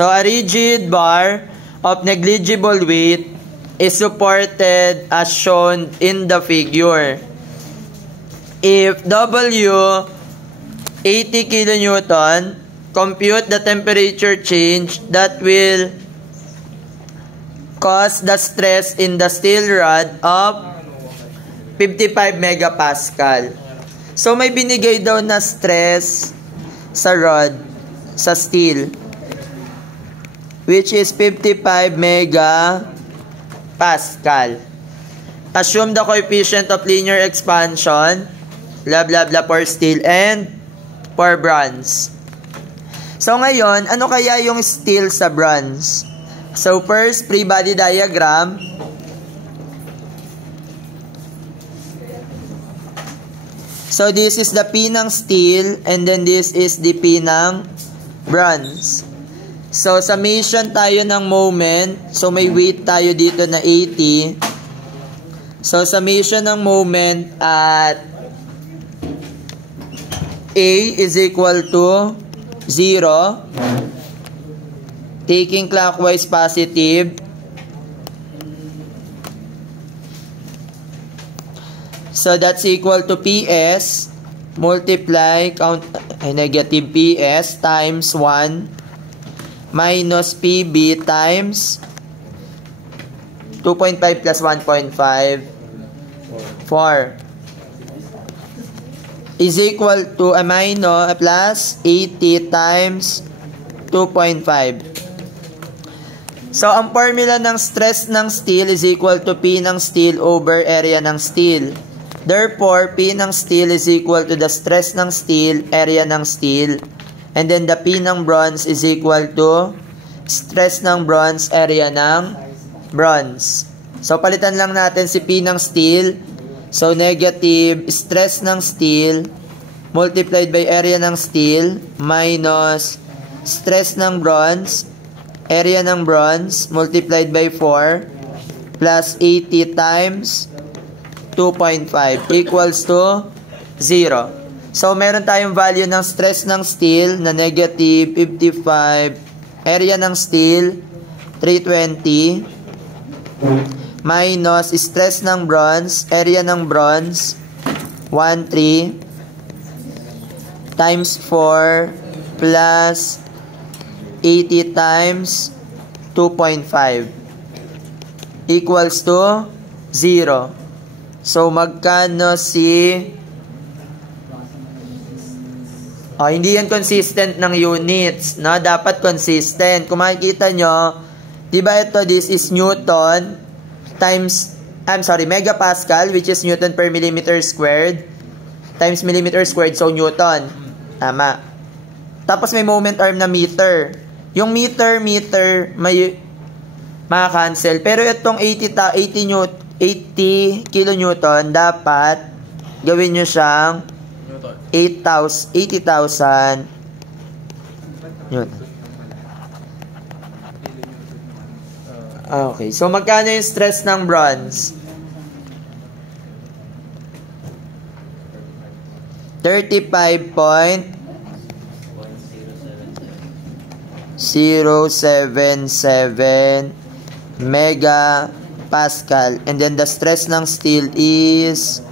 So, a rigid bar of negligible weight is supported as shown in the figure. If W 80 kN, compute the temperature change that will cause the stress in the steel rod of 55 megapascal. So, may binigay daw na stress sa rod, sa steel, which is 55 megapascal. Assume the coefficient of linear expansion, blah blah blah, for steel and for bronze. So ngayon, ano kaya yung steel sa bronze? So first, free body diagram. So this is the P ng steel and then this is the P ng bronze. So summation tayo ng moment. So may weight tayo dito na 80. So summation ng moment at A is equal to 0. Taking clockwise positive. So that's equal to PS multiply negative PS times 1 minus PB times 2.5 plus 1.5 4 is equal to a minus plus 80 times 2.5. So, ang formula ng stress ng steel is equal to P ng steel over area ng steel. Therefore, P ng steel is equal to the stress ng steel, area ng steel. And then, the P ng bronze is equal to stress ng bronze, area ng bronze. So, palitan lang natin si P ng steel. So, negative stress ng steel multiplied by area ng steel minus stress ng bronze, area ng bronze multiplied by 4 plus 80 times 2.5 equals to 0. So, meron tayong value ng stress ng steel na negative 55, area ng steel 320 minus stress ng bronze, area ng bronze 13 times 4 plus 80 times 2.5 equals to 0. So, magkano si... hindi yan consistent ng units. No? Dapat consistent. Kung makikita nyo, diba ito, this is Newton times, megapascal, which is Newton per millimeter squared, times millimeter squared, so Newton. Tama. Tapos may moment arm na meter. Yung meter, may maka-cancel. Pero itong 80 kilonewton, dapat gawin nyo siyang 80,000 Newton. Okay. So, magkano yung stress ng bronze? 35.077 megapascal. And then, the stress ng steel is...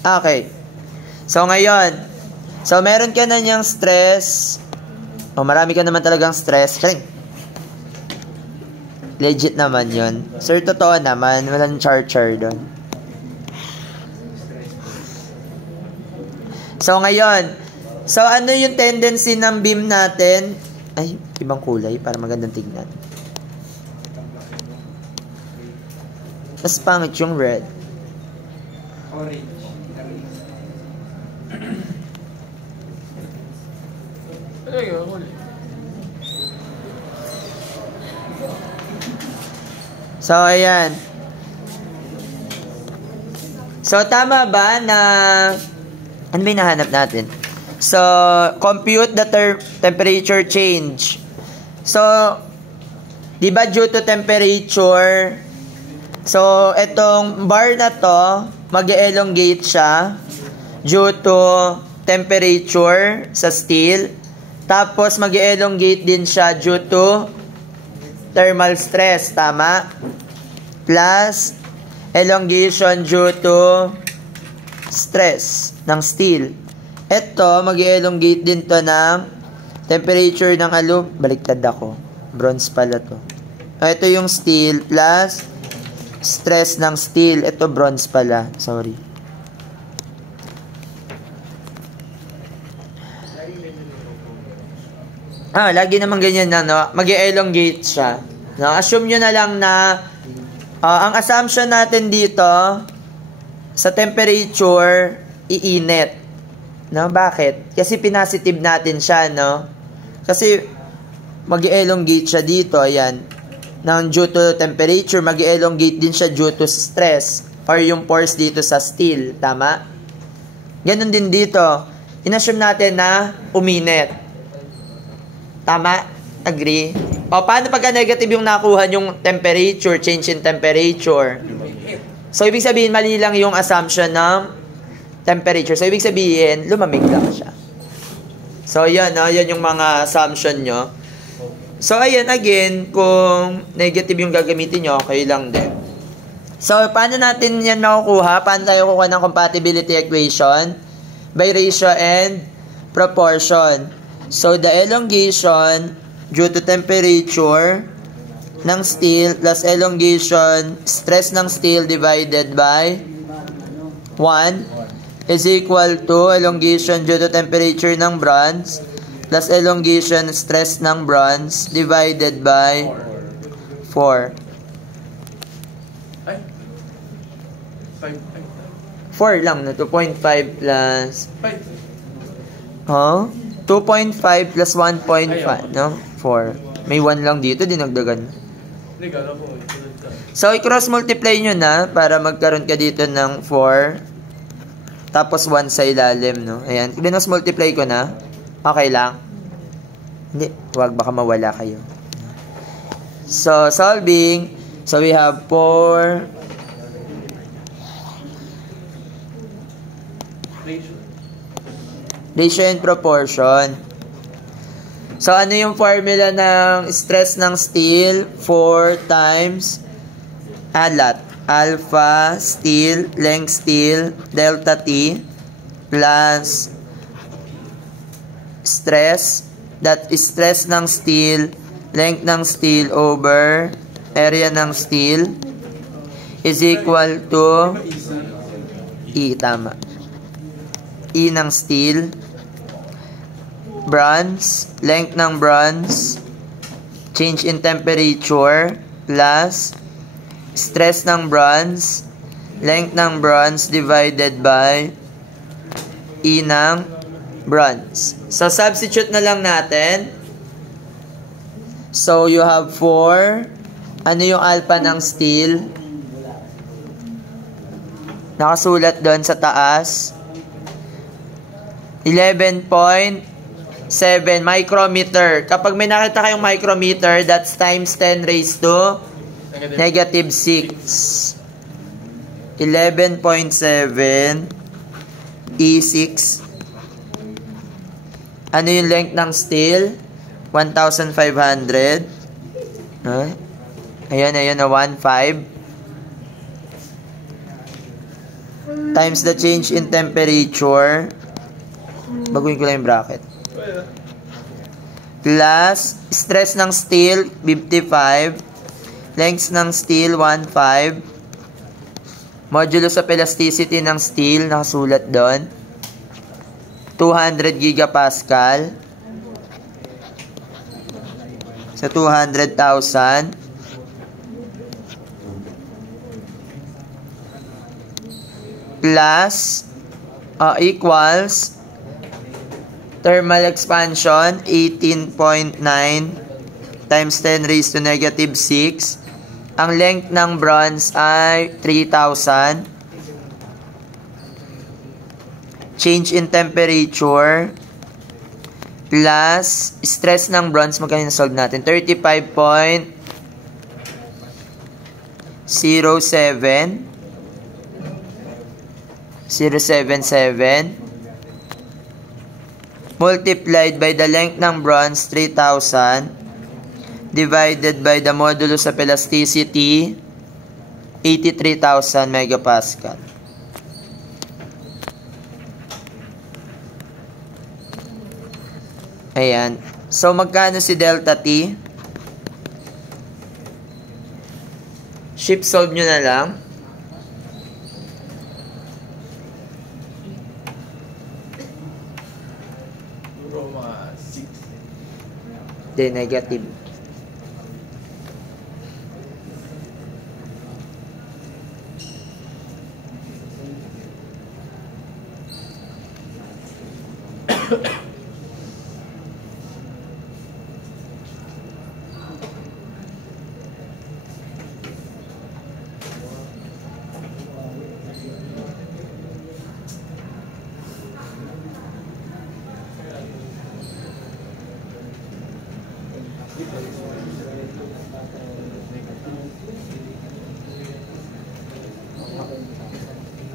Okay. So, ngayon. So, meron ka na niyang stress. Marami ka naman talagang stress. Legit naman yun. Sir, totoo naman. Walang char-char doon. So, ngayon. So, ano yung tendency ng beam natin? Ay, ibang kulay para magandang tignan. Mas pangit yung red. Orange. So, ayan. So, tama ba na... Ano ba yung nahanap natin? So, compute the temperature change. So, di ba due to temperature, so, itong bar na to, mag-elongate siya due to temperature sa steel. Tapos, mag-elongate din siya due to thermal stress. Tama? Plus, elongation due to stress ng steel. Ito, mag-elongate din to ng temperature ng baliktad ako. Bronze pala to. Ito yung steel plus stress ng steel. Ito bronze pala. Sorry. Lagi naman ganyan na, no? Mag-elongate siya. No? Assume nyo na lang na ang assumption natin dito sa temperature, iinit. No? Bakit? Kasi pinasitive natin siya, no? Kasi mag-elongate siya dito, ayan. Nang due to temperature, mag-elongate din siya due to stress or yung force dito sa steel. Tama? Ganon din dito. Inassume natin na uminit. Tama? Agree? O, paano pagka negative yung nakuha yung temperature, change in temperature? So, ibig sabihin, mali lang yung assumption ng temperature. So, ibig sabihin, lumamig lang siya. So, yan, no? Yan yung mga assumption nyo. So, ayan, again, kung negative yung gagamitin nyo, okay lang din. So, paano natin yan makukuha? Paano tayo kukuha ng compatibility equation? By ratio and proportion. So, the elongation due to temperature ng steel plus elongation, stress ng steel divided by 1 is equal to elongation due to temperature ng bronze plus elongation stress ng bronze divided by 4. 4 lang na 2.5 plus 2.5 plus 1.5, no? 4. May 1 lang dito, dinagdagan. So, i-cross multiply nyo na para magkaroon ka dito ng 4. Tapos 1 sa ilalim, no? Ayan. Cross multiply ko na. Okay lang. Hindi. Huwag, baka mawala kayo. So, solving. So, we have 4. Ratio and proportion. So, ano yung formula ng stress ng steel? 4 times alat. Alpha steel, length steel, delta T, plus stress. That is stress ng steel, length ng steel over area ng steel is equal to E. Tama. E ng steel. Bronze, length ng bronze, change in temperature, plus stress ng bronze, length ng bronze divided by E ng bronze. So, substitute na lang natin. So, you have 4. Ano yung alpha ng steel? Nakasulat doon sa taas. 11.7 micrometer. Kapag may nakita kayong micrometer, that's times 10 raised to negative 6. 11.7 E6. Ano yung length ng steel? 1,500. Ayan na 1,500. Times the change in temperature. Baguhin ko lang yung bracket. Plus, stress ng steel, 55. Length ng steel, 1,500. Modulus of elasticity ng steel, nakasulat doon. 200 gigapascal. Sa 200,000. Plus, equals thermal expansion, 18.9 times 10 raised to negative 6. Ang length ng bronze ay 3,000. Change in temperature plus stress ng bronze, magkano yung solve natin? 35.077 077 multiplied by the length ng bronze, 3,000, divided by the modulus of elasticity, 83,000 megapascal. Ayan. So, magkano si delta T? Shift solve nyo na lang. Hindi, negative.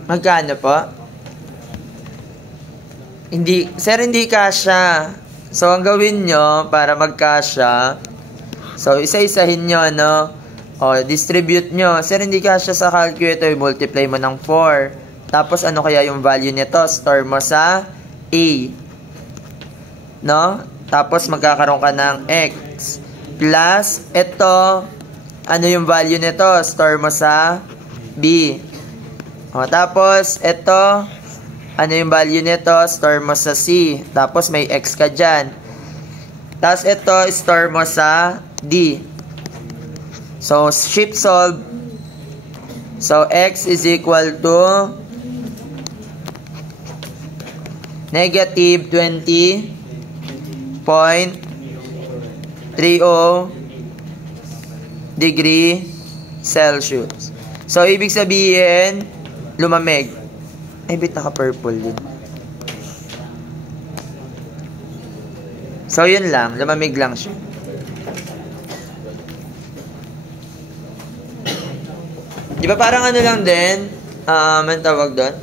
Magkano po? Hindi, sir, hindi kasya. So, ang gawin nyo para magkasya, so, isa-isahin nyo, no? O, distribute nyo. Sir, hindi kasya sa calculator, multiply mo ng 4. Tapos, ano kaya yung value nito? Store mo sa A. No? Tapos, magkakaroon ka ng X. Plus, ito, ano yung value nito? Store mo sa B. O, tapos, ito, ano yung value nito? Store mo sa C. Tapos, may X ka dyan. Tapos, ito, store mo sa D. So, shift solve. So, X is equal to negative 20.30 degree Celsius. So, ibig sabihin, lumamig. Ay, bit naka-purple din. So, yun lang. Lumamig lang siya. Di ba parang ano lang din? Ang tawag doon?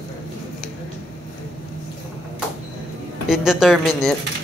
Indeterminate.